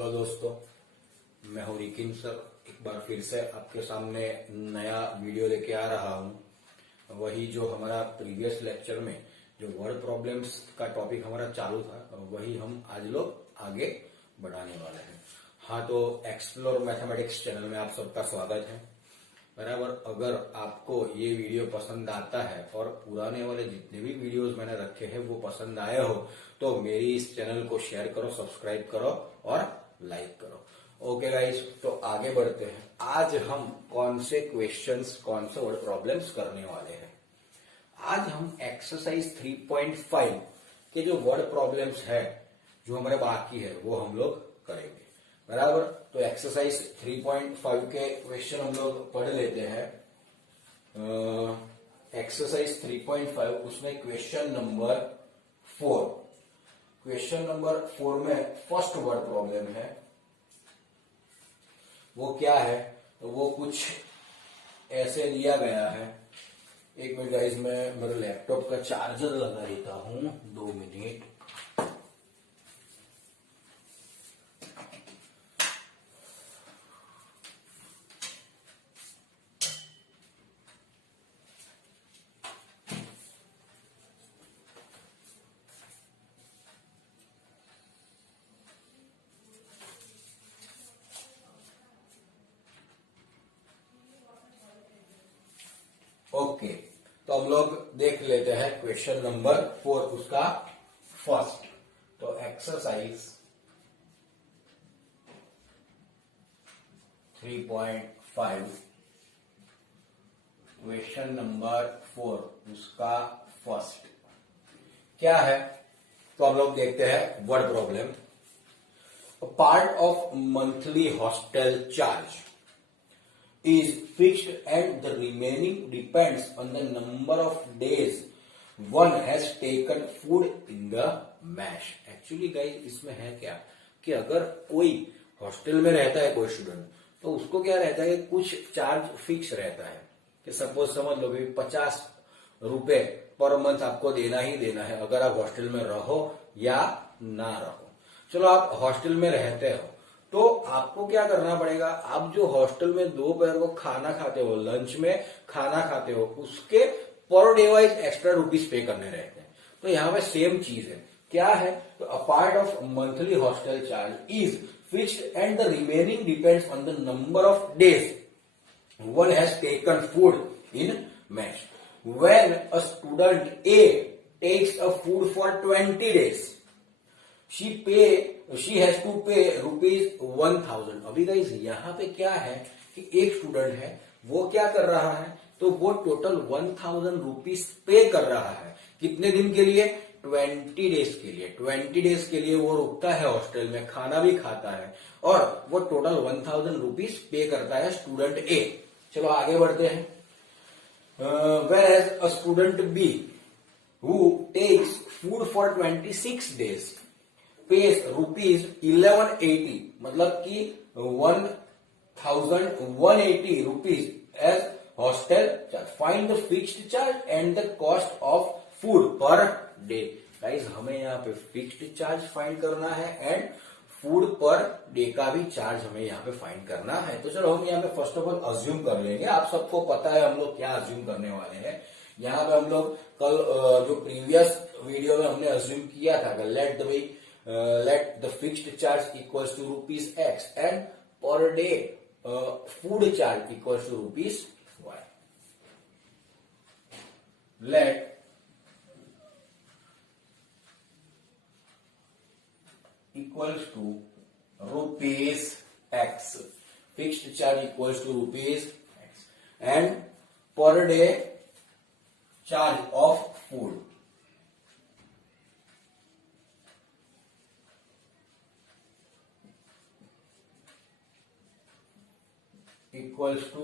Hello दोस्तों, मैं हूं रिकिन सर। एक बार फिर से आपके सामने नया वीडियो लेके आ रहा हूं। वही जो हमारा प्रीवियस लेक्चर में जो वर्ड प्रॉब्लम्स का टॉपिक हमारा चालू था, वही हम आज लोग आगे बढ़ाने वाले हैं। हाँ, तो एक्सप्लोर मैथमेटिक्स चैनल में आप सबका स्वागत है। बराबर, अगर आपको ये वीडियो पसंद आता है और पुराने वाले जितने भी वीडियोस मैंने रखे हैं वो पसंद आए हो तो मेरी इस चैनल को शेयर करो, सब्सक्राइब करो और लाइक करो। ओके गाइस, तो आगे बढ़ते हैं। आज हम कौन से क्वेश्चंस, कौन से वर्ड प्रॉब्लम्स करने वाले हैं। आज हम एक्सरसाइज 3.5 के जो वर्ड प्रॉब्लम्स है जो हमारे बाकी है वो हम लोग करेंगे। बराबर, तो एक्सरसाइज 3.5 के क्वेश्चन हम लोग पढ़ लेते हैं। एक्सरसाइज 3.5 उसमें क्वेश्चन नंबर 4। क्वेश्चन नंबर 4 में फर्स्ट वर्ड प्रॉब्लम है। वो क्या है, तो वो कुछ ऐसे दिया गया है। एक मिनट गाइस, मैं मेरे लैपटॉप का चार्जर लगा देता हूं, 2 मिनट। ओके, तो हम लोग देख लेते हैं क्वेश्चन नंबर 4 उसका फर्स्ट। तो एक्सरसाइज 3.5 क्वेश्चन नंबर 4 उसका फर्स्ट क्या है, तो हम लोग देखते हैं word problem. Part of monthly hostel charge is fixed and the remaining depends on the number of days one has taken food in the mesh। Actually guys इसमें है क्या कि अगर कोई हॉस्टल में रहता है कोई स्टूडेंट, तो उसको क्या रहता है कि कुछ चार्ज फिक्स रहता है कि सपोज समझ लो कि 50 रुपए पर मंथ आपको देना ही देना है, अगर आप हॉस्टल में रहो या ना रहो। चलो आप हॉस्टल में रहते हो तो आपको क्या करना पड़ेगा, आप जो हॉस्टल में दोपहर को खाना खाते हो, लंच में खाना खाते हो, उसके per day wise extra rupees पे करने रहते हैं। तो यहाँ पे सेम चीज है। क्या है, तो a part of monthly hostel charge is fixed and the remaining depends on the number of days one has taken food in mess. When a student A takes a food for 20 days she has to pay ₹1000। अभी guys यहाँ पे क्या है कि एक student है, वो क्या कर रहा है, तो वो टोटल 1000 रुपीज पे कर रहा है। कितने दिन के लिए, 20 डेज के लिए। 20 डेज के लिए वो रुकता है हॉस्टल में, खाना भी खाता है और वो टोटल 1000 रुपीज पे करता है स्टूडेंट ए। चलो आगे बढ़ते हैं। whereas a student B who takes food for 26 days pays ₹1180, मतलब कि 1180 rupees as hostel charge. Find the fixed charge and the cost of food per day. Guys हमें यहाँ पे फिक्स्ड चार्ज फाइंड करना है एंड फूड पर डे का भी charge हमें यहाँ पे फाइंड करना है। तो चलो हम यहाँ पे फर्स्ट ऑफ ऑल अज्यूम कर लेंगे। आप सबको पता है हम लोग क्या अज्यूम करने वाले हैं। यहाँ पे हम लोग कल जो प्रीवियस वीडियो में हमने अज्यूम किया था, let the fixed charge equals to ₹X and per day food charge equals to ₹Y। Let equals to ₹X, fixed charge equals to ₹X and per day charge of food equals to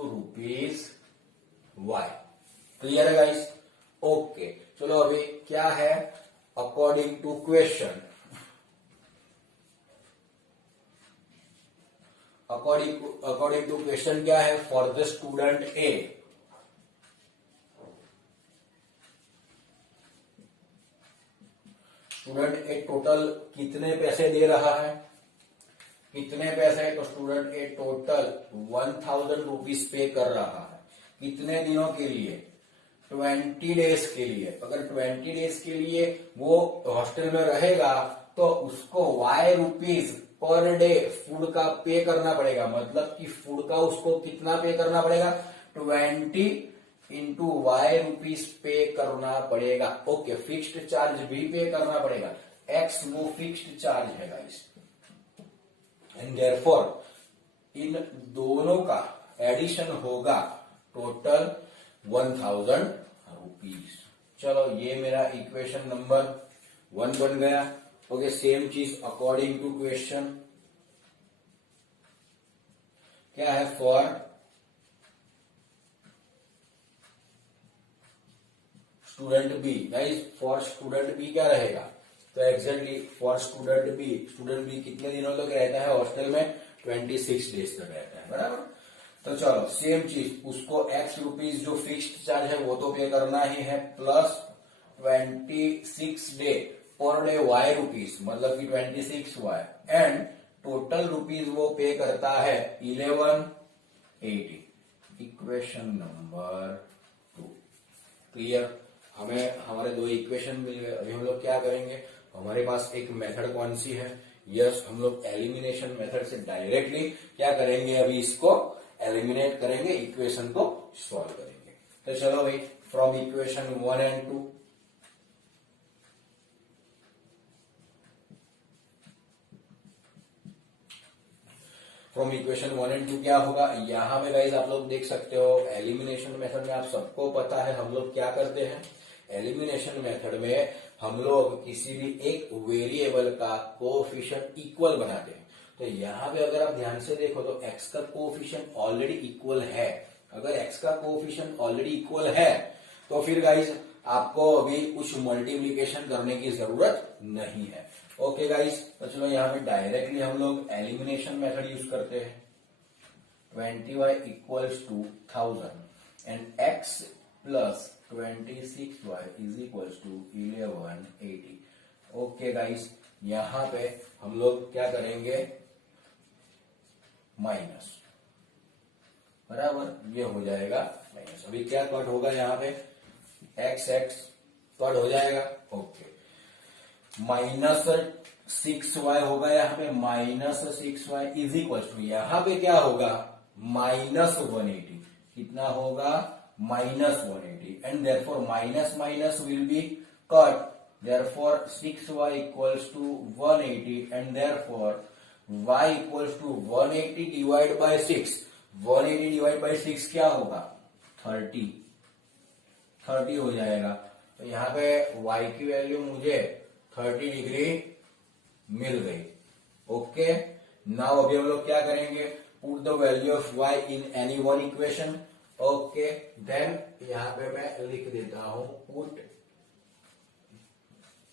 ₹Y। Clear है guys? Okay, चलो अभी क्या है, according to question, according to question क्या है, for the student A student A total कितने पैसे दे रहा है, कितने पैसे? तो स्टूडेंट ए टोटल 1000 रुपीज पे कर रहा है। कितने दिनों के लिए? 20 डेज के लिए। अगर 20 डेज के लिए वो हॉस्टल में रहेगा तो उसको Y rupees per day food का पे करना पड़ेगा। मतलब कि फूड का उसको कितना पे करना पड़ेगा? 20 इंटू वाई रुपीज पे करना पड़ेगा। ओके, फिक्स्ड चार्ज भी पे करना पड़ेगा। एक्स वो फिक्स्ड चार्ज है गाइस, एंड देयरफॉर इन दोनों का एडिशन होगा टोटल 1000 रुपीज। चलो ये मेरा इक्वेशन नंबर 1 बन गया। ओके, सेम चीज अकॉर्डिंग टू क्वेश्चन क्या है? For student B. Guys for student B क्या रहेगा? तो एग्जैक्टली फॉर स्टूडेंट बी कितने दिनों तक रहता है हॉस्टल में? 26 डेज तक रहता है, बराबर। तो चलो सेम चीज, उसको एक्स रुपीज जो फिक्स्ड चार्ज है वो तो पे करना ही है, plus 26 day per day Y rupees, मतलब कि 26 वाई, एंड टोटल रुपीज वो पे करता है 1180। Equation number 2 clear. हमें हमारे दो इक्वेशन मिल गए। अभी हम लोग क्या करेंगे? हमारे पास एक मेथड कौन सी है? यस, हम लोग एलिमिनेशन मेथड से डायरेक्टली क्या करेंगे? अभी इसको एलिमिनेट करेंगे, इक्वेशन को सॉल्व करेंगे। तो चलो भाई, from equation 1 and 2 from equation 1 and 2 क्या होगा? यहां पे गाइस आप लोग देख सकते हो, एलिमिनेशन मेथड में आप सबको पता है हम लोग क्या करते हैं। एलिमिनेशन मेथड में हम लोग किसी भी एक वेरिएबल का कोएफिशिएंट इक्वल बनाते हैं। तो यहाँ पे अगर आप ध्यान से देखो तो x का कोएफिशिएंट ऑलरेडी इक्वल है। अगर x का कोएफिशिएंट ऑलरेडी इक्वल है तो फिर गाइस आपको अभी कुछ मल्टीप्लीकेशन करने की जरूरत नहीं है। ओके गाइस, तो चलो यहाँ पे डायरेक्टली हम लोग एलिमिनेशन मेथड यूज करते हैं। 20y equals to 1000 and x plus 26y is equals to 1180। Okay guys, यहाँ पे हम लोग क्या करेंगे? माइनस, बराबर, ये हो जाएगा माइनस। अभी क्या कट होगा? यहाँ पे एक्स कट हो जाएगा। ओके, माइनस 6y होगा यहाँ पे, minus 6y is equal to, यहाँ पे क्या होगा? माइनस 180। कितना होगा? Minus 180, and therefore minus minus will be cut, therefore 6y equals to 180, and therefore y equals to 180 divide by 6। 180 divide by 6 क्या होगा? 30 हो जाएगा। तो यहाँ पे y की वैल्यू मुझे 30 डिग्री मिल गई। ओके, नाउ अभी हम लोग क्या करेंगे? Put the value of y in any one equation. Okay, then यहाँ पे मैं लिख देता हूं put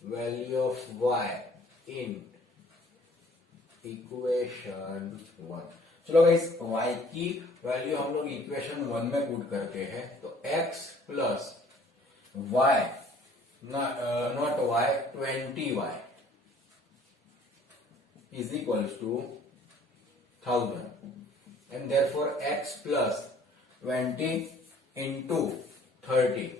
value of y in equation 1। चलो गाइस, y की वैल्यू हम लोग इक्वेशन 1 में पुट करते हैं। तो x plus y, not y, 20y is equals to 1000, and therefore x plus 20 into 30,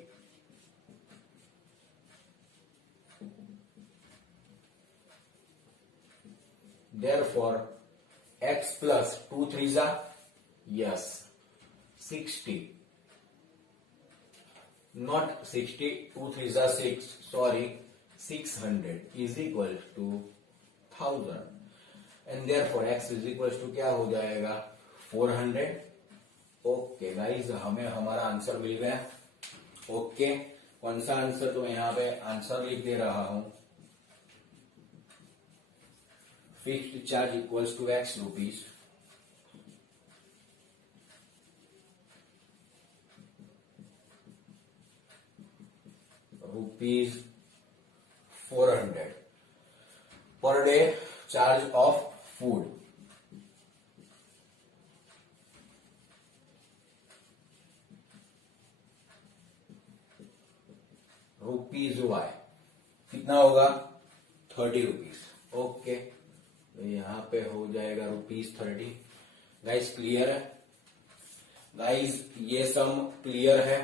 therefore x plus 2 3s are, yes, 60, not 60, 2 3s are 6, sorry, 600 is equal to 1000, and therefore x is equal to क्या हो जाएगा? 400। Okay guys, हमें हमारा answer मिल गया। Okay, कौन सा answer? तो मैं यहाँ पे आंसर लिख दे रहा हूं। Fixed charge equals to x rupees, rupees 400 per day charge of food. Rupees Y कितना होगा? 30 रुपीज। ओके, यहाँ पे हो जाएगा ₹30। गाइस क्लियर है? गाइस ये सम क्लियर है?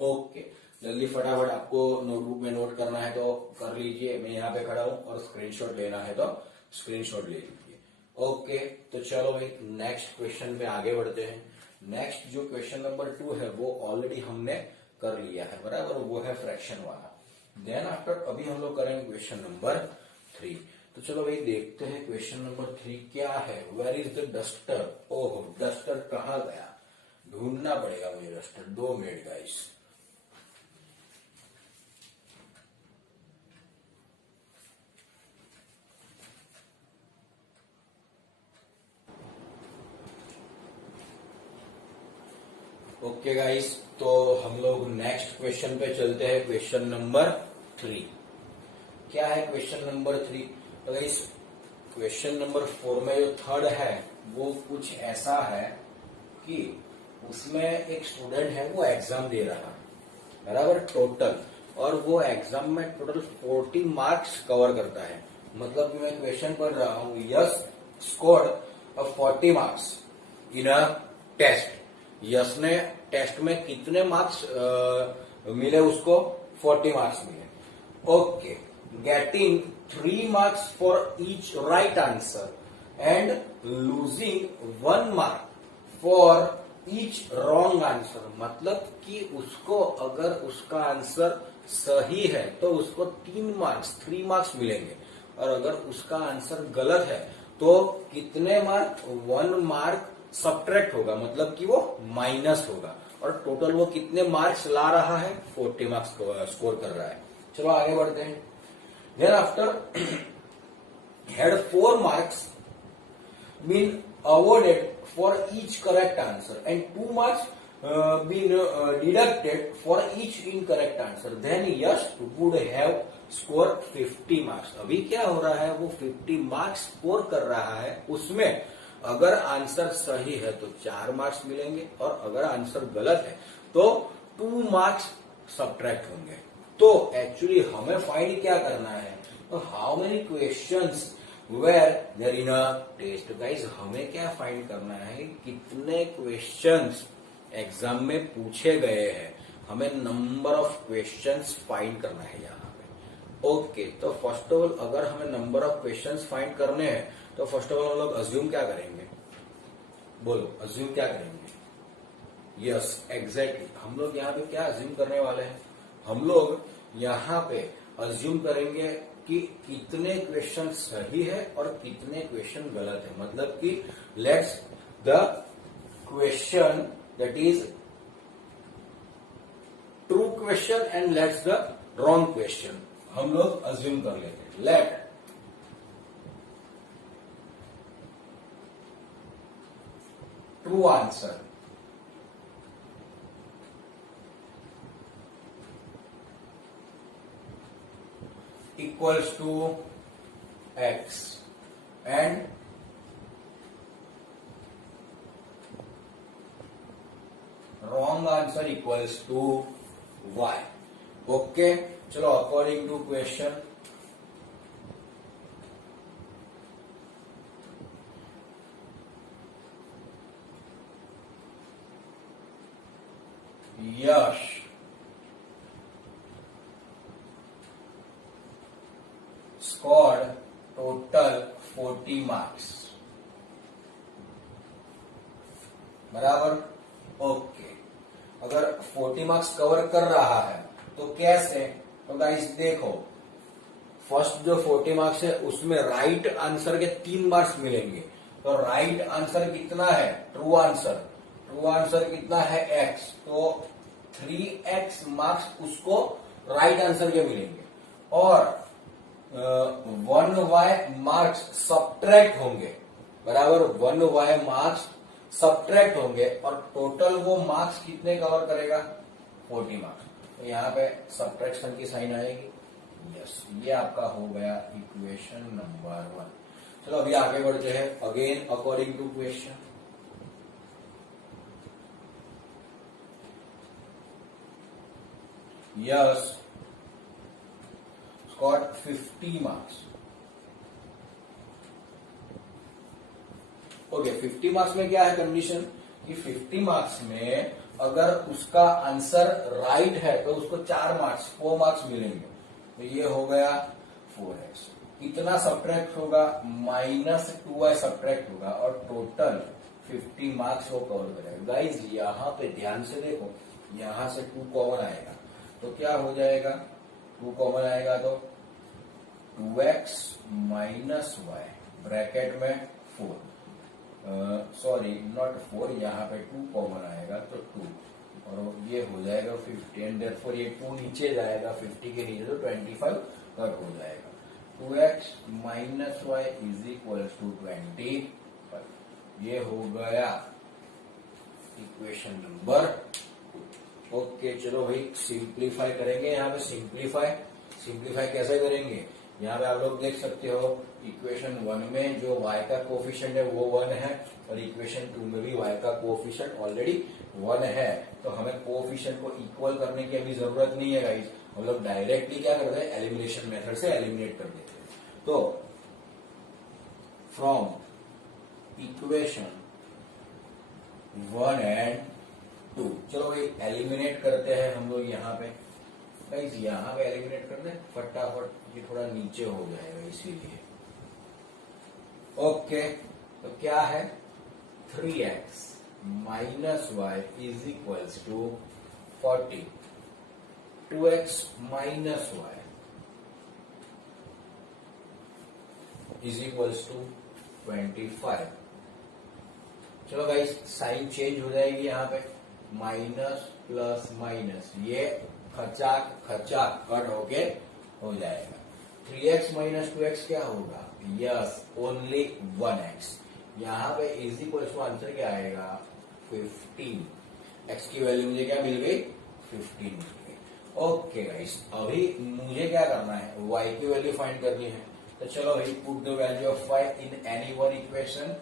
ओके, जल्दी फटाफट आपको नोटबुक में नोट करना है तो कर लीजिए, मैं यहाँ पे खड़ा हूं, और स्क्रीनशॉट लेना है तो स्क्रीनशॉट ले लीजिए। ओके, तो चलो भाई नेक्स्ट क्वेश्चन पे आगे बढ़ते हैं। नेक्स्ट जो क्वेश्चन नंबर 2 है वो ऑलरेडी हमने कर लिया है, बराबर, वो है फ्रैक्शन वाला। देन आफ्टर अभी हम लोग करेंगे क्वेश्चन नंबर 3। तो चलो भाई देखते हैं क्वेश्चन नंबर 3 क्या है। Where is the duster? ओहो, डस्टर कहाँ गया? ढूंढना पड़ेगा मुझे duster. 2 minute guys. Okay guys, तो हम लोग नेक्स्ट क्वेश्चन पे चलते हैं। क्वेश्चन नंबर 3 क्या है? क्वेश्चन नंबर 3, तो गाइस क्वेश्चन नंबर 4 में जो थर्ड है वो कुछ ऐसा है कि उसमें एक स्टूडेंट है, वो एग्जाम दे रहा है, बराबर, टोटल, और वो एग्जाम में टोटल 40 मार्क्स कवर करता है। मतलब कि मैं क्वेश्चन पढ़ रहा हूं, Yash scored 40 marks in a test. Yash ने टेस्ट में कितने मार्क्स मिले उसको? 40 मार्क्स मिले। Okay, getting 3 marks for each right answer and losing 1 mark for each wrong answer. मतलब कि उसको अगर उसका आंसर सही है तो उसको 3 मार्क्स मिलेंगे, और अगर उसका आंसर गलत है तो कितने मार्क? 1 मार्क सब्ट्रैक्ट होगा, मतलब कि वो माइनस होगा, और टोटल वो कितने मार्क्स ला रहा है? 40 मार्क्स स्कोर कर रहा है। चलो आगे बढ़ते हैं। Then after had 4 marks been awarded for each correct answer and 2 marks been deducted for each incorrect answer, then Yash would have scored 50 marks। अभी क्या हो रहा है? वो 50 मार्क्स स्कोर कर रहा है। उसमें अगर आंसर सही है तो 4 मार्क्स मिलेंगे, और अगर आंसर गलत है तो 2 मार्क्स सब्ट्रैक्ट होंगे। तो एक्चुअली हमें फाइंड क्या करना है? तो how many questions were there in a test. Guys हमें क्या फाइंड करना है? कितने क्वेश्चंस एग्जाम में पूछे गए हैं, हमें नंबर ऑफ क्वेश्चंस फाइंड करना है यहाँ पे। ओके, तो फर्स्ट ऑफ ऑल अगर हमें नंबर ऑफ क्वेश्चंस फाइंड करने हैं तो फर्स्ट ऑफ ऑल हम लोग अज्यूम क्या करेंगे? बोलो, अज्यूम क्या करेंगे? यस एग्जैक्टली, हम लोग यहाँ पे क्या अज्यूम करने वाले हैं? हम लोग यहाँ पे अज्यूम करेंगे कि कितने क्वेश्चन सही है और कितने क्वेश्चन गलत है। मतलब कि let's the question that is true question and let's the wrong question हम लोग अज्यूम कर लेते हैं। Let true answer equals to x and wrong answer equals to y। Okay, चलो according to question Yash scored total 40 marks, बराबर। Okay, अगर 40 marks cover कर रहा है तो कैसे? तो गाइस देखो, फर्स्ट जो 40 मार्क्स है उसमें राइट आंसर के 3 मार्क्स मिलेंगे। तो राइट आंसर कितना है? True answer. ट्रू आंसर कितना है? x। तो 3x मार्क्स उसको राइट आंसर के मिलेंगे, और 1y मार्क्स सब्ट्रैक्ट होंगे, बराबर। 1y मार्क्स सब्ट्रैक्ट होंगे, और टोटल वो मार्क्स कितने कवर करेगा? 40 मार्क्स। तो यहाँ पे सब्ट्रैक्शन की साइन आएगी। यस, ये आपका हो गया इक्वेशन नंबर 1। चलो अभी आगे बढ़ते हैं। Again according to question, Yash got 50 marks okay 50 marks में क्या है कंडीशन कि 50 मार्क्स में अगर उसका आंसर राइट है तो उसको 4 मार्क्स मिलेंगे। तो ये हो गया 4x, कितना सब्ट्रैक्ट होगा -2y सब्ट्रैक्ट होगा और टोटल 50 मार्क्स वो कवर करेगा। गाइज यहां पे ध्यान से देखो, यहां से 2 कॉमन आएगा तो क्या हो जाएगा, 2 कॉमन आएगा तो 2x - y ब्रैकेट में 4, सॉरी नॉट 4, यहाँ पे 2 कॉमन आएगा तो 2 और ये हो जाएगा 50 एंड देयरफॉर ये 2 नीचे जाएगा 50 के नीचे तो 25 कट हो जाएगा। 2x - y = 20, ये हो गया इक्वेशन नंबर। ओके चलो भाई सिंप्लीफाई करेंगे। यहाँ पे सिंप्लीफाई कैसे करेंगे, यहाँ पे आप लोग देख सकते हो इक्वेशन 1 में जो y का कोफिशिएंट है वो 1 है और इक्वेशन 2 में भी y का कोफिशिएंट ऑलरेडी 1 है। तो हमें कोफिशिएंट को इक्वल करने की अभी जरूरत नहीं है गाइस, हम लोग डायरेक्टली क्या करते हैं, एलिमिनेशन मेथड से एलिमिनेट कर देते हैं। तो फ्रॉम इक्वेशन 1 एंड 2, चलो भाई एलिमिनेट करते हैं हम लोग। यहाँ पे गाइस यहाँ पे एलिमिनेट कर दें फटाफट, ये थोड़ा नीचे हो जाएगा इसीलिए। ओके तो क्या है 3x - y = 40, 2x - y = 25। चलो गाइस साइन चेंज हो जाएगी, यहाँ पे माइनस प्लस माइनस ये खचाक खचाक कट होके हो जाएगा। 3x - 2x क्या होगा, यस ओनली 1x। यहाँ पे इज इक्वल टू आंसर क्या आएगा 15। x की वैल्यू मुझे क्या मिल गई 15 मिल गई। ओके गाइस अभी मुझे क्या करना है, y की वैल्यू फाइंड करनी है। तो चलो भाई put the value of y in any one equation.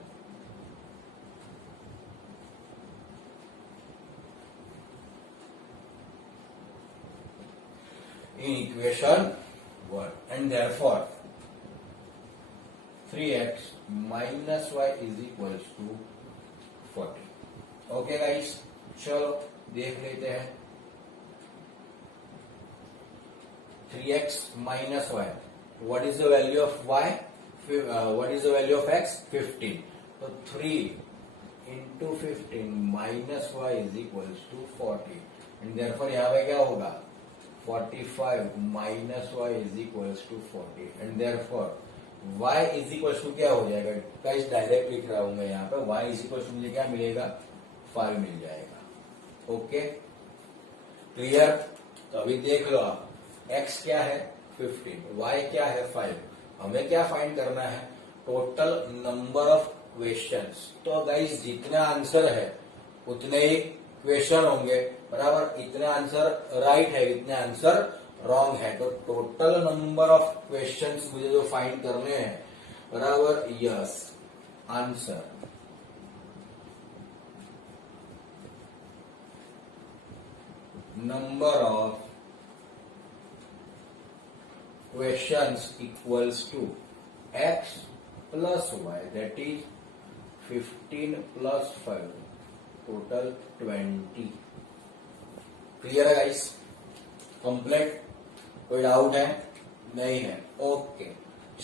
In equation 1 and therefore 3x - y = 40। Okay guys चलो देख लेते हैं 3x - y, what is the value of y, what is the value of x 15। तो 3 into 15 minus y = 40 and therefore यहाँ पे क्या होगा 45 minus y = 40 and therefore y = क्या हो जाएगा गाइस, डायरेक्ट लिख रहा हूं मैं यहाँ पे, y = मुझे क्या मिलेगा 5 मिल जाएगा। Okay clear. तो अभी देख लो आप x क्या है 15, y क्या है 5, हमें क्या फाइंड करना है टोटल नंबर ऑफ क्वेश्चंस। तो गाइस जितना आंसर है उतने ही क्वेश्चन होंगे, बराबर। इतने आंसर राइट है इतने आंसर रॉन्ग है, तो टोटल नंबर ऑफ क्वेश्चंस मुझे जो फाइंड करने हैं, बराबर। Yash answer number of questions equals to x plus y, that is 15 plus 5, total 20। Clear है गाइस, कंप्लीट। कोई डाउट है नहीं है, ओके।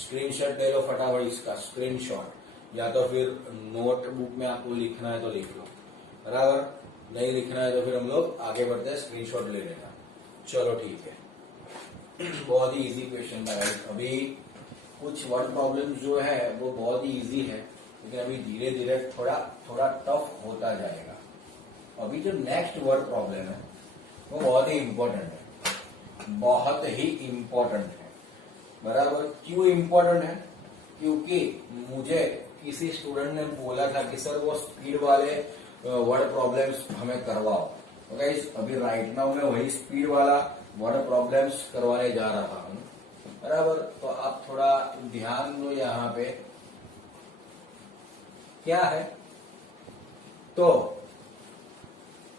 स्क्रीनशॉट ले लो फटाफट इसका, स्क्रीनशॉट, या तो फिर नोटबुक में आपको लिखना है तो लिख लो, बराबर। नहीं लिखना है तो फिर हम लोग आगे बढ़ते हैं, स्क्रीनशॉट ले लेना। चलो ठीक है, बहुत ही इजी क्वेश्चन था गाइस। अभी कुछ वर्ड प्रॉब्लम जो है वो बहुत ही इजी है, लेकिन अभी धीरे धीरे थोड़ा टफ होता जाएगा। अभी जो नेक्स्ट वर्ड प्रॉब्लम है वो बहुत ही इम्पोर्टेंट है, बहुत ही इम्पोर्टेंट है, बराबर। क्यों इम्पोर्टेंट है, क्योंकि मुझे किसी स्टूडेंट ने बोला था कि सर वो स्पीड वाले वर्ड प्रॉब्लम्स हमें करवाओ। तो गाइस अभी राइट नाउ मैं वही स्पीड वाला वर्ड प्रॉब्लम्स करवाने जा रहा हूं, बराबर। तो आप थोड़ा ध्यान दो यहाँ पे क्या है। तो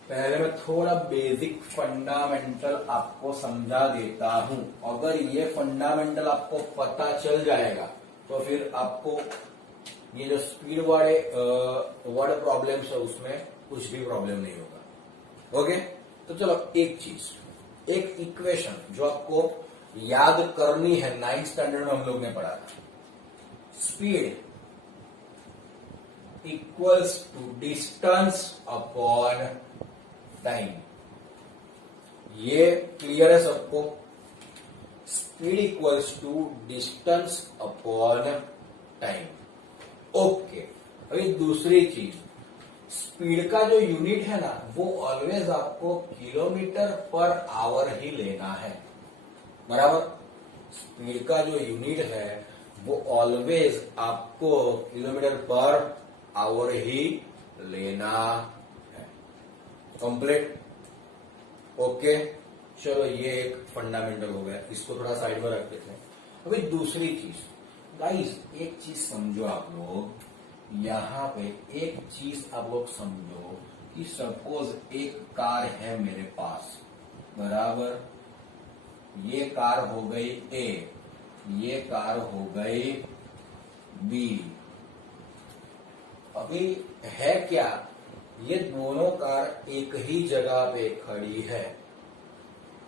पहले मैं थोड़ा बेसिक फंडामेंटल आपको समझा देता हूं। अगर ये फंडामेंटल आपको पता चल जाएगा तो फिर आपको ये जो स्पीड वाले वर्ड प्रॉब्लम्स है उसमें कुछ भी प्रॉब्लम नहीं होगा। ओके, तो चलो एक चीज, एक इक्वेशन जो आपको याद करनी है, 9th स्टैंडर्ड में हम लोग ने पढ़ा था, speed equals to distance upon time. ये क्लियर है सबको? Speed equals to distance upon time. Okay, अभी दूसरी चीज, स्पीड का जो यूनिट है ना वो ऑलवेज आपको किलोमीटर पर आवर ही लेना है, बराबर। स्पीड का जो यूनिट है वो ऑलवेज आपको किलोमीटर पर आवर ही लेना है। कंप्लीट? ओके, चलो ये एक फंडामेंटल हो गया, इसको थोड़ा साइड में रख देते हैं। अभी दूसरी चीज गाइस, एक चीज समझो आप लोग, यहां पे एक चीज आप लोग समझो कि सपोज एक कार है मेरे पास, बराबर। ये कार हो गई ए, ये कार हो गई बी। अभी है क्या, ये दोनों कार एक ही जगह पे खड़ी है,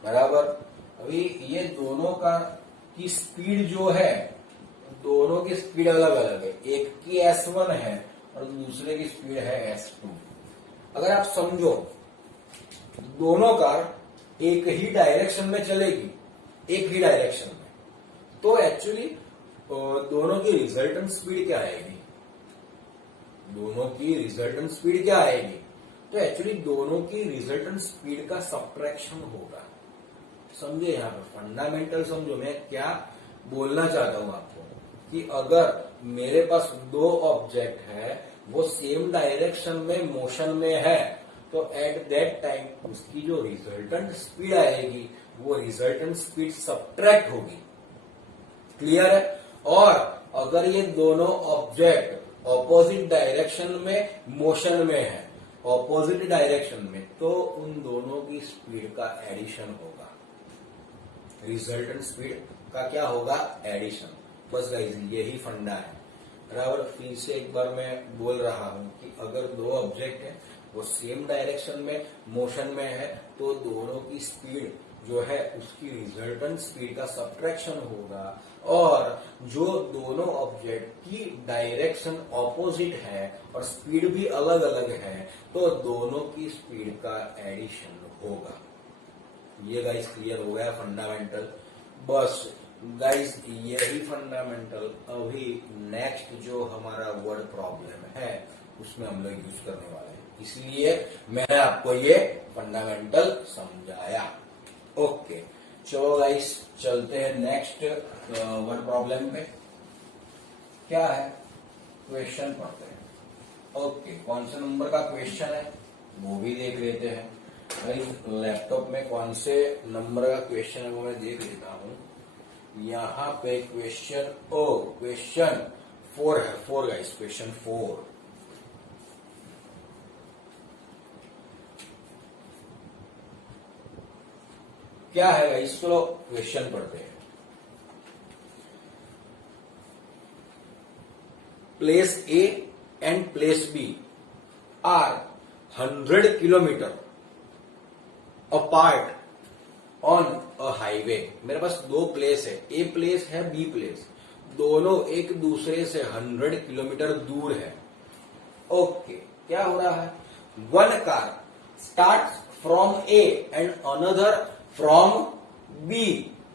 बराबर। अभी ये दोनों कार की स्पीड जो है, दोनों की स्पीड अलग अलग है, एक की S1 है और दूसरे की स्पीड है S2। अगर आप समझो दोनों कार एक ही डायरेक्शन में चलेगी, एक ही डायरेक्शन में, तो एक्चुअली दोनों की रिजल्टेंट स्पीड क्या आएगी? दोनों की रिजल्टेंट स्पीड क्या आएगी? तो एक्चुअली दोनों की रिजल्टेंट स्पीड का सब्ट्रैक्शन होगा। समझे? यहाँ पर फंडामेंटल समझो, मैं क्या बोलना चाहता हूं आपको, कि अगर मेरे पास दो ऑब्जेक्ट है, वो सेम डायरेक्शन में मोशन में है, तो एट दैट टाइम उसकी जो रिजल्टेंट स्पीड आएगी वो रिजल्टेंट स्पीड सब्ट्रैक्ट होगी। क्लियर है? और अगर ये दोनों ऑब्जेक्ट ऑपोजिट डायरेक्शन में मोशन में है, ऑपोजिट डायरेक्शन में, तो उन दोनों की स्पीड का एडिशन होगा। रिजल्टेंट स्पीड का क्या होगा? एडिशन। बस गाइस यही फंडा है, बराबर। फिर से एक बार मैं बोल रहा हूं कि अगर दो ऑब्जेक्ट है वो सेम डायरेक्शन में मोशन में है, तो दोनों की स्पीड जो है उसकी रिजल्टेंट स्पीड का सब्ट्रैक्शन होगा। और जो दोनों ऑब्जेक्ट की डायरेक्शन ऑपोजिट है और स्पीड भी अलग अलग है, तो दोनों की स्पीड का एडिशन होगा। ये गाइस क्लियर हो गया फंडामेंटल। बस गाइस यही फंडामेंटल अभी नेक्स्ट जो हमारा वर्ड प्रॉब्लम है उसमें हम लोग यूज करने वाले हैं, इसलिए मैंने आपको ये फंडामेंटल समझाया। ओके, चलो गाइस चलते हैं नेक्स्ट वर्ड प्रॉब्लम पे। क्या है? क्वेश्चन पढ़ते हैं। ओके, कौन से नंबर का क्वेश्चन है वो भी देख लेते हैं। लैपटॉप में कौन से नंबर का क्वेश्चन है वो मैं देख लेता हूँ। यहाँ पे क्वेश्चन 4 है, 4 गाइस, क्वेश्चन 4। क्या है गाइस? चलो क्वेश्चन पढ़ते हैं। Place A and place B are 100 kilometre apart on a highway. मेरे पास दो प्लेस है, ए प्लेस है, बी प्लेस, दोनों एक दूसरे से 100 किलोमीटर दूर है। ओके, क्या हो रहा है? One car start from A and another from B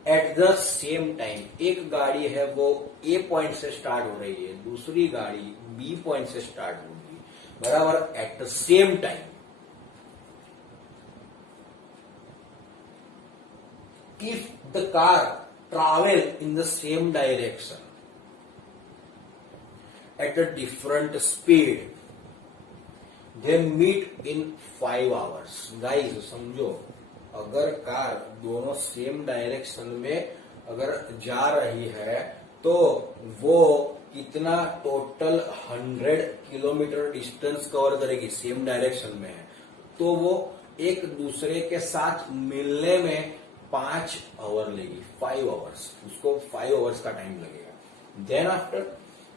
at the same time. एक गाड़ी है वो ए पॉइंट से स्टार्ट हो रही है, दूसरी गाड़ी बी पॉइंट से स्टार्ट होगी, बराबर, eight the same time. If the car travel in the same direction at a different speed, they meet in 5 hours. Guys, समझो, अगर कार दोनों सेम डायरेक्शन में अगर जा रही है तो वो कितना टोटल 100 किलोमीटर डिस्टेंस कवर करेगी, सेम डायरेक्शन में है, तो वो एक दूसरे के साथ मिलने में 5 आवर लेगी, 5 आवर्स, उसको 5 आवर्स का टाइम लगेगा। Then after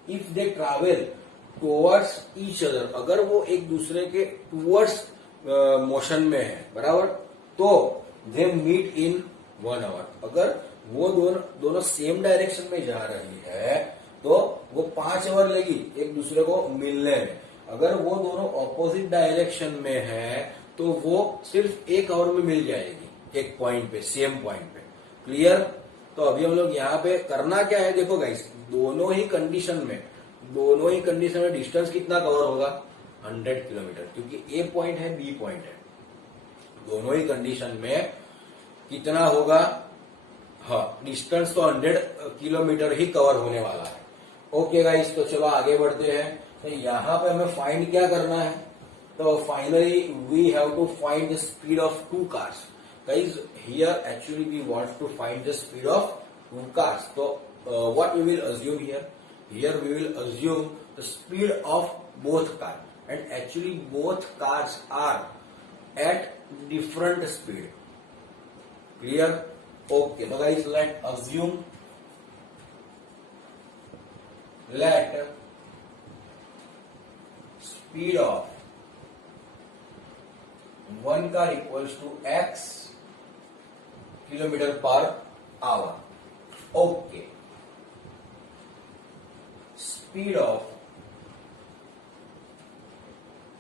if they travel towards each other, अगर वो एक दूसरे के टुवर्ड्स मोशन में है, बराबर, तो दे मीट इन 1 आवर। अगर वो दोनों सेम डायरेक्शन में जा रही है तो वो 5 आवर लेगी एक दूसरे को मिलने में। अगर वो दोनों ऑपोजिट डायरेक्शन में है तो वो सिर्फ 1 आवर में मिल जाएगी एक पॉइंट पे, सेम पॉइंट पे। क्लियर? तो अभी हम लोग यहाँ पे करना क्या है, देखो गाइस, दोनों ही कंडीशन में डिस्टेंस कितना कवर होगा, 100 किलोमीटर, क्योंकि ए पॉइंट है, बी पॉइंट है। दोनों ही कंडीशन में कितना होगा, हाँ, डिस्टेंस तो 100 किलोमीटर ही कवर होने वाला है। ओके गाइस, तो चलो आगे बढ़ते हैं। तो यहाँ पे हमें फाइंड क्या करना है, तो finally we have to find the speed of 2 cars. Guys, here actually we want to find the speed of 2 cars. तो what we will assume here, we will assume the speed of both car, and actually both cars are at different speed. Clear? Okay, so guys, let speed of one car equals to x kilometer per hour. Okay, speed of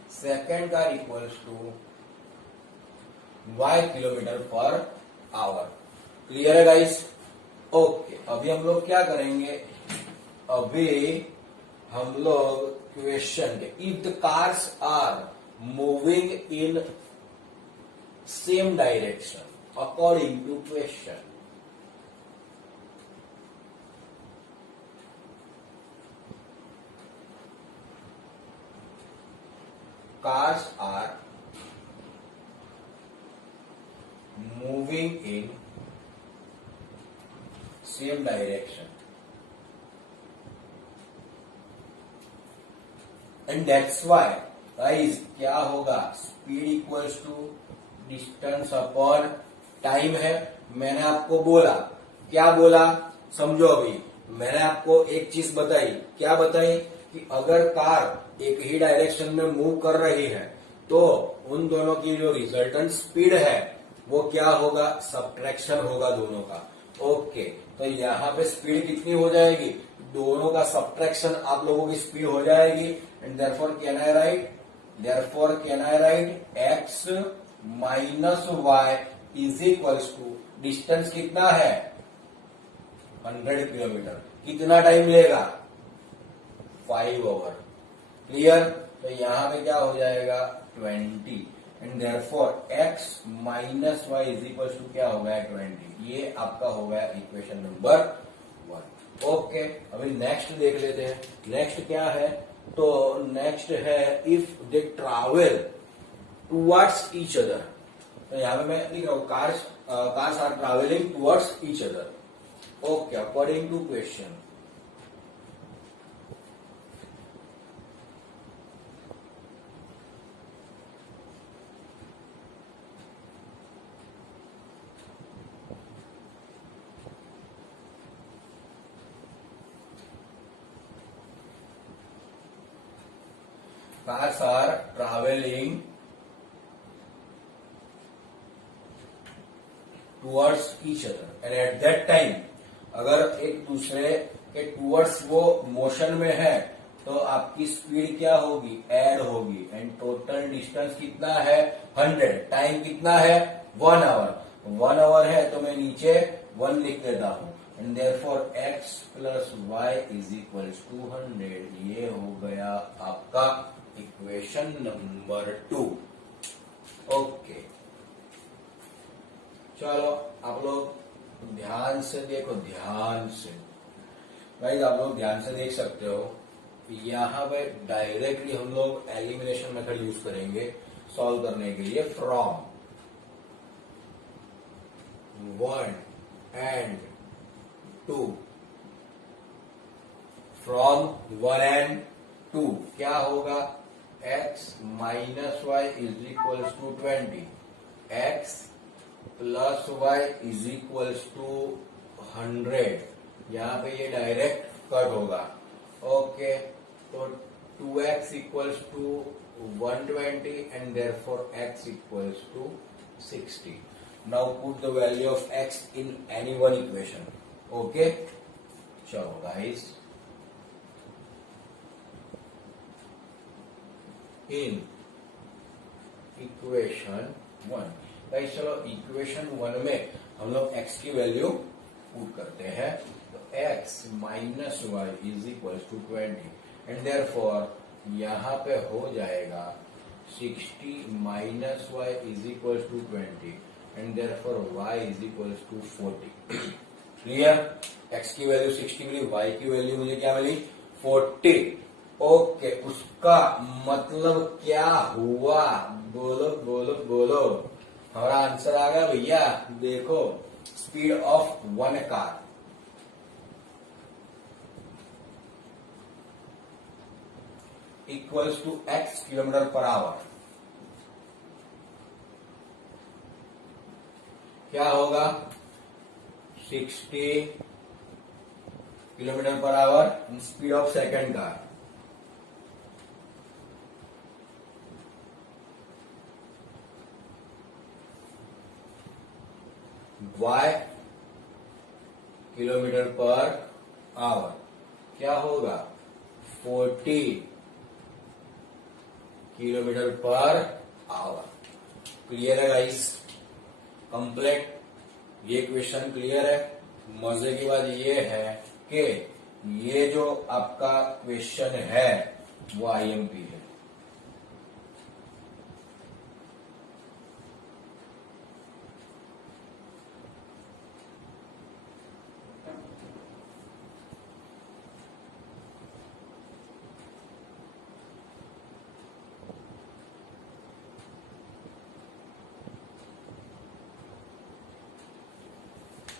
second car equals to y kilometer per hour. Clear है guys? Okay, अभी हम लोग क्या करेंगे, अभी हम लोग question के, if the cars are moving in same direction according to question, cars are moving in same direction and that's why guys क्या होगा, speed equals to distance upon time है। मैंने आपको बोला, क्या बोला समझो। अभी मैंने आपको एक चीज बताई, क्या बताई, कि अगर कार एक ही डायरेक्शन में मूव कर रही है तो उन दोनों की जो रिजल्टेंट स्पीड है वो क्या होगा, सब्ट्रैक्शन होगा दोनों का। ओके, तो यहाँ पे स्पीड कितनी हो जाएगी, दोनों का सब्ट्रैक्शन आप लोगों की स्पीड हो जाएगी। And therefore can I write x minus y is equals to, distance कितना है 100 किलोमीटर, कितना टाइम लेगा 5 आवर। क्लियर? तो यहाँ पे क्या हो जाएगा 20, and therefore x minus y is equal to क्या हो गया 20। ये आपका हो गया इक्वेशन नंबर 1। ओके, अभी नेक्स्ट देख लेते हैं। नेक्स्ट क्या है, तो नेक्स्ट है if they travel towards each other. तो यहाँ पे मैं लिख रहा हूँ cars are travelling towards each other. Okay, according to question, cars are traveling towards each other and at that time अगर एक दूसरे के टूवर्ड्स वो मोशन में है तो आपकी स्पीड क्या होगी, ऐड होगी, एंड टोटल डिस्टेंस कितना है 100, टाइम कितना है 1 आवर। 1 आवर है तो मैं नीचे 1 लिख देता हूं, and therefore x plus y is equal to 100। ये हो गया आपका इक्वेशन नंबर 2। ओके, चलो आप लोग ध्यान से देखो, ध्यान से गाइस, आप लोग ध्यान से देख सकते हो। यहाँ पे डायरेक्टली हम लोग एलिमिनेशन मेथड यूज करेंगे सॉल्व करने के लिए। फ्रॉम 1 and 2, फ्रॉम 1 and 2 क्या होगा, x minus y is equal to 20, x plus y is equal to 100। यहाँ पे ये डायरेक्ट कट होगा। ओके, तो 2x equals to 120 and therefore x equals to 60. Now put the value of x in any one equation. Okay, chalo guys, in equation 1, guys चलो equation 1 में हम लोग x की वैल्यू पुट करते हैं। तो x minus y is equal to 20 and therefore यहाँ पे हो जाएगा 60 minus y is equal to 20 and therefore y is equal to 40। Clear? x की वैल्यू 60 मिली, y की वैल्यू मुझे क्या मिली 40। ओके, उसका मतलब क्या हुआ? बोलो बोलो बोलो, हमारा आंसर आ गया भैया। देखो, speed of one car equals to x kilometre per hour. क्या होगा? 60 kilometre per hour speed of second car. y kilometre per hour क्या होगा? 40 किलोमीटर पर आवर। क्लियर है गाइस? कंप्लीट। ये क्वेश्चन क्लियर है। मजे की बात ये है कि ये जो आपका क्वेश्चन है वो आईएमपी है।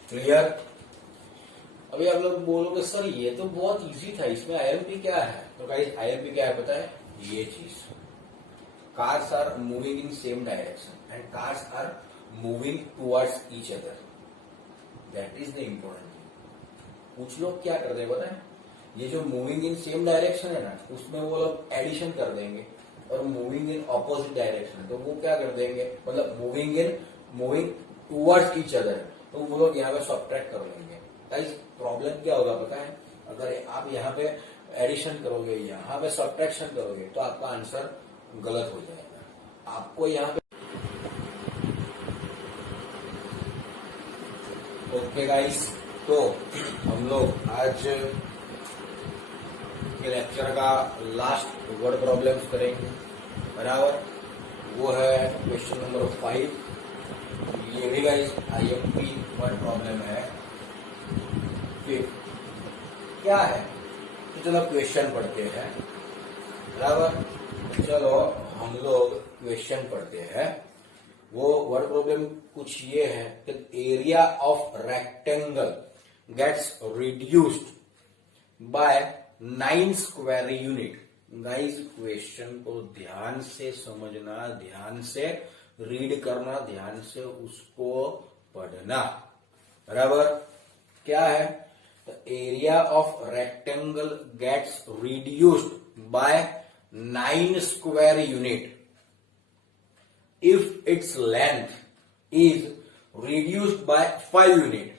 क्लियर? अभी आप लोग बोलोगे सर ये तो बहुत इजी था, इसमें आईएमपी क्या है? तो गाइस आईएमपी क्या है पता है? ये चीज, cars are moving in same direction and cars are moving towards each other, that is the important thing. कुछ लोग क्या करते हैं पता है? ये जो मूविंग इन सेम डायरेक्शन है ना, उसमें वो लोग एडिशन कर देंगे, और मूविंग इन ऑपोजिट डायरेक्शन तो वो क्या कर देंगे, मतलब मूविंग टुवर्ड्स ईच अदर, तो वो लोग यहाँ पे सब्ट्रैक्ट कर लेंगे। गाइस प्रॉब्लम क्या होगा पता है? अगर आप यहाँ पे एडिशन करोगे, यहाँ पे सब्ट्रैक्शन करोगे, तो आपका आंसर गलत हो जाएगा। आपको यहाँ पे ओके गाइस, तो हम लोग आज के लेक्चर का लास्ट वर्ड प्रॉब्लम्स करेंगे, बराबर। वो है क्वेश्चन नंबर 5। ये भी गाइस आईएमपी वर्ड प्रॉब्लम है। फिर क्या है? तो चलो क्वेश्चन पढ़ते हैं, बराबर। चलो हम लोग क्वेश्चन पढ़ते हैं। वो वर्ड प्रॉब्लम कुछ ये है कि area of rectangle gets reduced by 9 square unit. Guys question को ध्यान से समझना, ध्यान से रीड करना, ध्यान से उसको पढ़ना, बराबर। क्या है? Area of rectangle gets reduced by 9 square unit if its length is reduced by 5 unit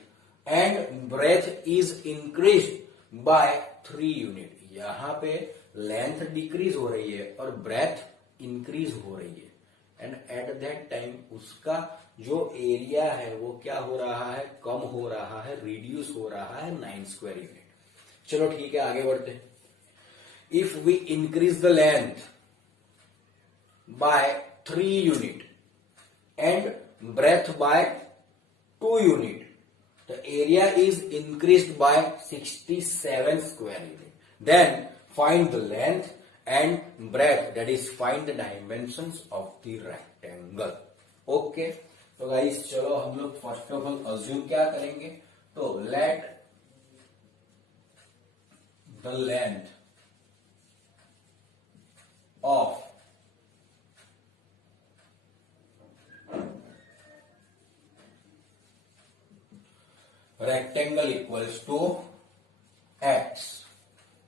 and breadth is increased by 3 unit। यहां पे लेंथ डिक्रीज हो रही है और ब्रेथ इंक्रीज हो रही है, एंड एट दैट टाइम उसका जो एरिया है वो क्या हो रहा है? कम हो रहा है, रिड्यूस हो रहा है 9 स्क्वायर यूनिट। चलो ठीक है, आगे बढ़ते हैं। If we increase the length by 3 unit and breadth by 2 unit, the area is increased by 67 square unit. Then find the length and breadth, that is find the dimensions of the rectangle. Okay, तो guys चलो हम लोग first of all assume क्या करेंगे? तो let the length of rectangle equals to x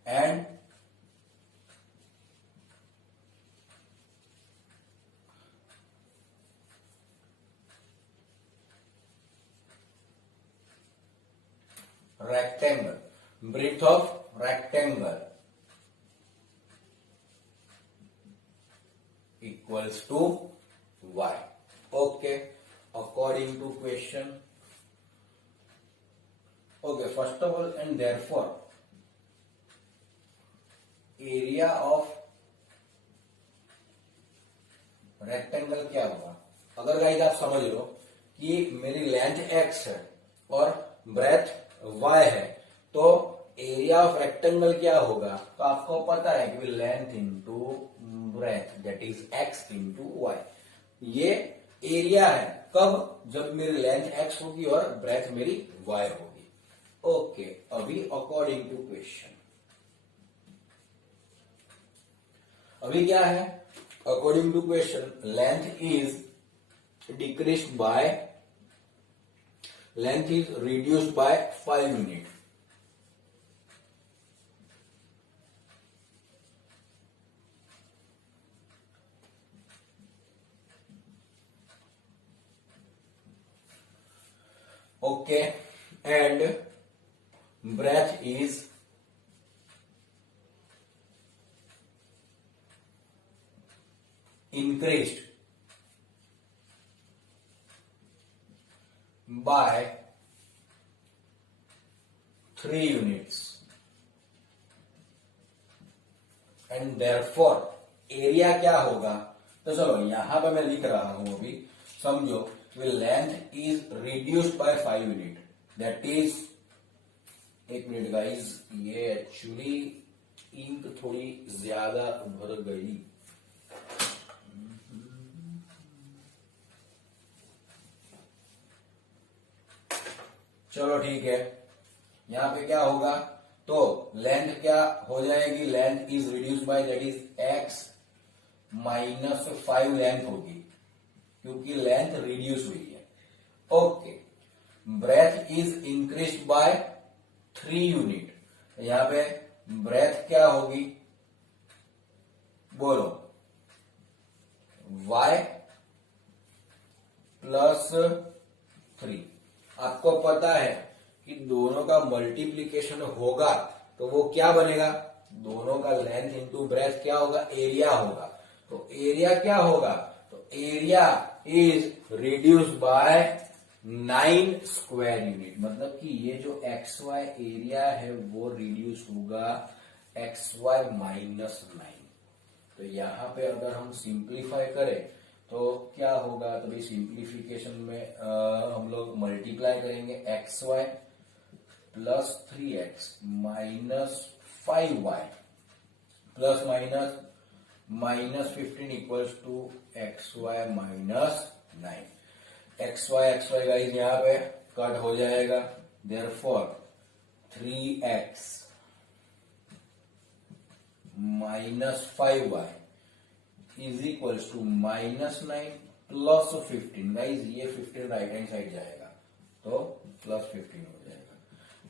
and rectangle, breadth of rectangle equals to y. Okay, according to question. Okay, first of all, and therefore area of rectangle क्या होगा? अगर guys आप समझ लो कि मेरी लेंथ x है और breath y है, तो एरिया ऑफ रेक्टेंगल क्या होगा? तो आपको पता है कि length into breadth that is x into y. ये एरिया है कब? जब मेरी लेंथ x होगी और ब्रेथ मेरी y होगी. ओके, अभी अकॉर्डिंग टू क्वेश्चन, अभी क्या है? According to question, length is reduced by 5 unit. Okay, and breadth is increased by 3 units and therefore area क्या होगा? तो चलो यहां पर मैं लिख रहा हूं, अभी समझो कि length is reduced by 5 unit. That is, एक मिनट गाइज, ये एक्चुअली इंक थोड़ी ज्यादा भर गई. चलो ठीक है, यहां पे क्या होगा? तो लेंथ क्या हो जाएगी? Length is reduce by that is x minus 5 length होगी, क्योंकि लेंथ रिड्यूस हुई है. Okay, breadth is increase by 3 unit. यहां पे ब्रेथ क्या होगी? बोलो, y प्लस 3. आपको पता है कि दोनों का मल्टीप्लीकेशन होगा तो वो क्या बनेगा? दोनों का लेंथ इंटू ब्रेथ क्या होगा? एरिया होगा. तो एरिया क्या होगा? तो area is reduce bye 9 square unit. मतलब कि ये जो एक्स वाई एरिया है वो रिड्यूस होगा एक्स वाई माइनस 9. तो यहां पे अगर हम सिंप्लीफाई करें तो क्या होगा? तो भाई सिंप्लीफिकेशन में हम लोग मल्टीप्लाई करेंगे x y plus 3x minus 5y plus minus 15 equals to x y minus 9. X y guys यहाँ पे कट हो जाएगा. Therefore 3x minus 5y is equals to minus 9 plus 15. Guys ये 15 राइट हैंड साइड जाएगा तो plus 15 हो जाएगा.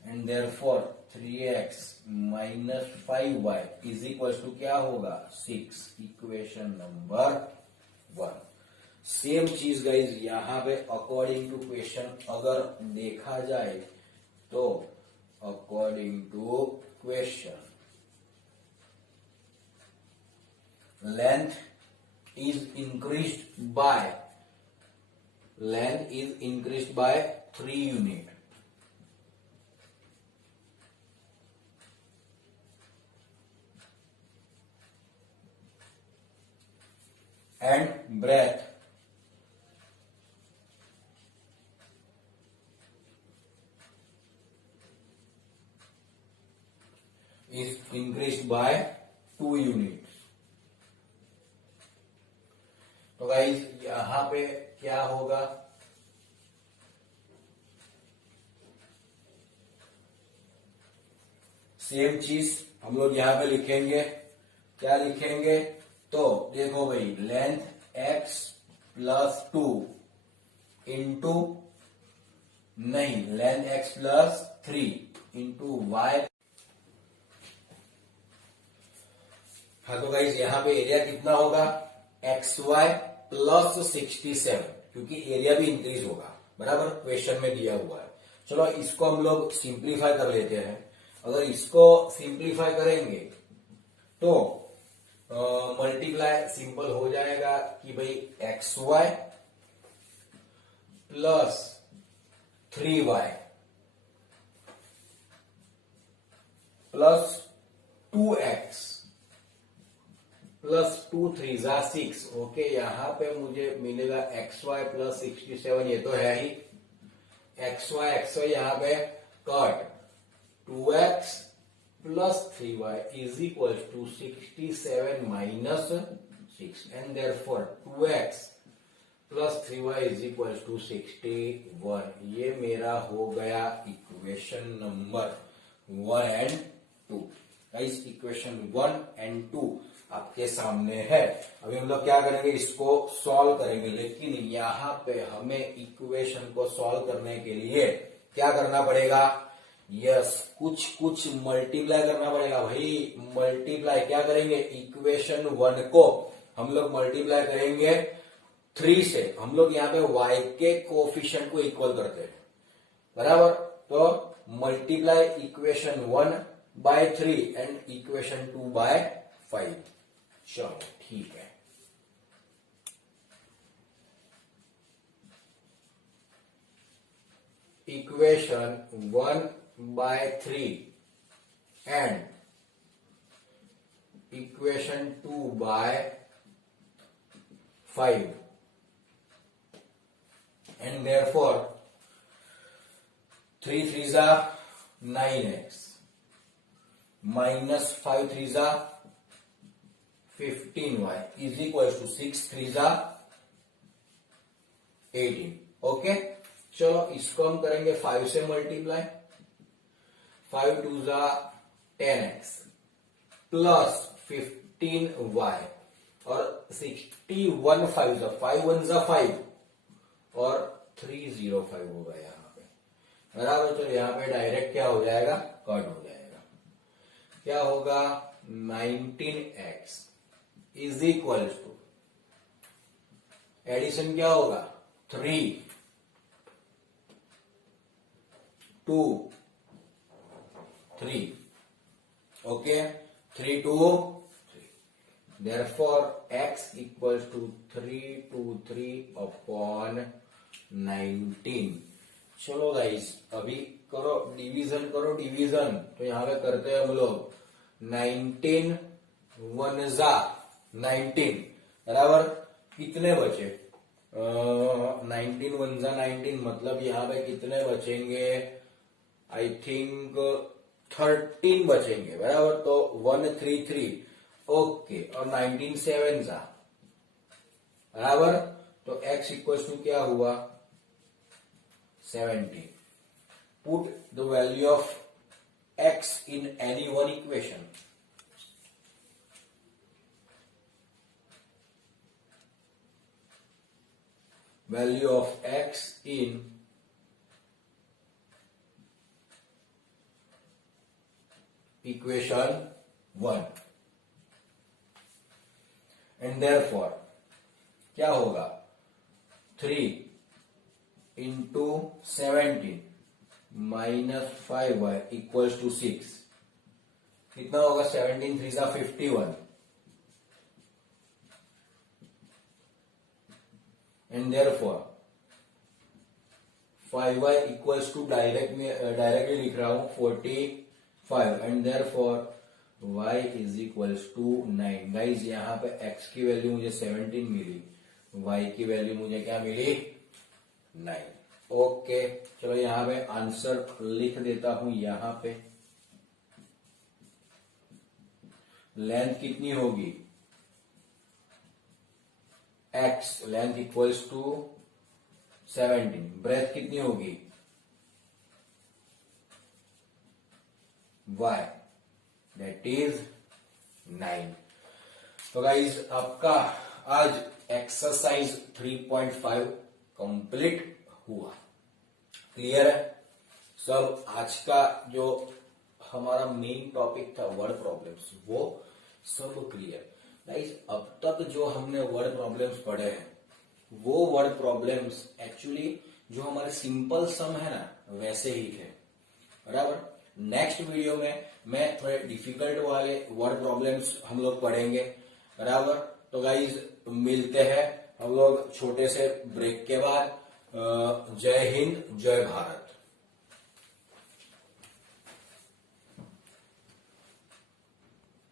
And therefore 3x minus 5y is equals to क्या होगा? 6. Equation number 1. सेम चीज गाइज यहां पे अकॉर्डिंग टू क्वेश्चन अगर देखा जाए तो according to question length is increased by 3 unit and breadth is increased by 2 units. तो गाइज यहां पे क्या होगा? सेम चीज हम लोग यहां पे लिखेंगे. क्या लिखेंगे? तो देखो भाई, लेंथ x प्लस 2 इंटू, नहीं, length x plus 3 into y. हाँ, तो गाइज यहां पे एरिया कितना होगा? एक्स वाई प्लस 67, क्योंकि एरिया भी इंक्रीज होगा. बराबर क्वेश्चन में दिया हुआ है. चलो इसको हम लोग सिंप्लीफाई कर लेते हैं। अगर इसको सिंप्लीफाई करेंगे तो मल्टीप्लाई सिंपल हो जाएगा कि भाई XY plus 3Y plus 2X plus 2 3 जा 6। ओके, यहां पे मुझे मिलेगा XY प्लस 67, ये तो है ही। XY यहां पे cut, 2X plus 3Y is equal to 67 minus 6 and therefore 2X plus 3Y is equal to 61। ये मेरा हो गया equation number 1 and 2। Guys equation 1 and 2 आपके सामने है। अभी हम लोग क्या करेंगे, इसको सॉल्व करेंगे, लेकिन यहां पे हमें इक्वेशन को सॉल्व करने के लिए क्या करना पड़ेगा, यस कुछ मल्टीप्लाई करना पड़ेगा भाई। मल्टीप्लाई क्या करेंगे, इक्वेशन 1 को हम लोग मल्टीप्लाई करेंगे 3 से। हम लोग यहाँ पे y के कोफिशिएंट को इक्वल करते हैं, बराबर। तो multiply equation 1 by 3 and equation 2 by 5। चलो ठीक है। Equation 1 by 3 and equation 2 by 5 and therefore 3 3s are 9x minus 5 3s are 15y is equal to 6 3s are 18। Okay, चलो इसको हम करेंगे 5 से multiply. 5 2s are 10x plus 15y और 61 5 5 1s are 5 और 305 होगा यहाँ पे, बराबर। तो यहाँ पे डायरेक्ट क्या हो जाएगा, कट हो जाएगा। क्या होगा, 19x is equal to, addition क्या होगा, 3 2 3। Okay, 3 2 3, therefore x equals to 323 upon 19। चलो गाइस अभी करो डिवीजन। तो यहां पे करते हैं हम लोग 19 1 जा 19, बराबर। कितने बचे, 19 1 जा 19, मतलब यहां पे कितने बचेंगे, आई थिंक 13 बचेंगे, बराबर। तो 133, ओके, और 19 7 जा, बराबर। तो x इक्वल टू क्या हुआ, 17। Put the value of x in any one equation. Value of x in equation 1 and therefore क्या होगा, 3 into 17 minus 5y equals to 6। कितना होगा, 17 3 जा 51 and therefore 5y equals to directly लिख रहा हूं 45 and therefore y is equals to 9। Guys यहाँ पे x की वैल्यू मुझे 17 मिली, y की वैल्यू मुझे क्या मिली, 9। ओके, चलो यहाँ पे आंसर लिख देता हूं। यहाँ पे लेंथ कितनी होगी, x length equals to 17, breadth कितनी होगी, y दैट इज 9। तो गाइज आपका आज एक्सरसाइज 3.5 कंप्लीट हुआ। क्लियर है सब। आज का जो हमारा मेन टॉपिक था वर्ड प्रॉब्लम्स, वो सब क्लियर। गाइज अब तक जो हमने वर्ड प्रॉब्लम्स पढ़े हैं, वो वर्ड प्रॉब्लम्स एक्चुअली जो हमारे सिंपल सम है ना, वैसे ही थे। बराबर। नेक्स्ट वीडियो में मैं थोड़े डिफिकल्ट वाले वर्ड प्रॉब्लम्स हम लोग पढ़ेंगे। बराबर। तो गाइज मिलते हैं हम लोग छोटे से ब्रेक के बाद। जय हिंद, जय भारत।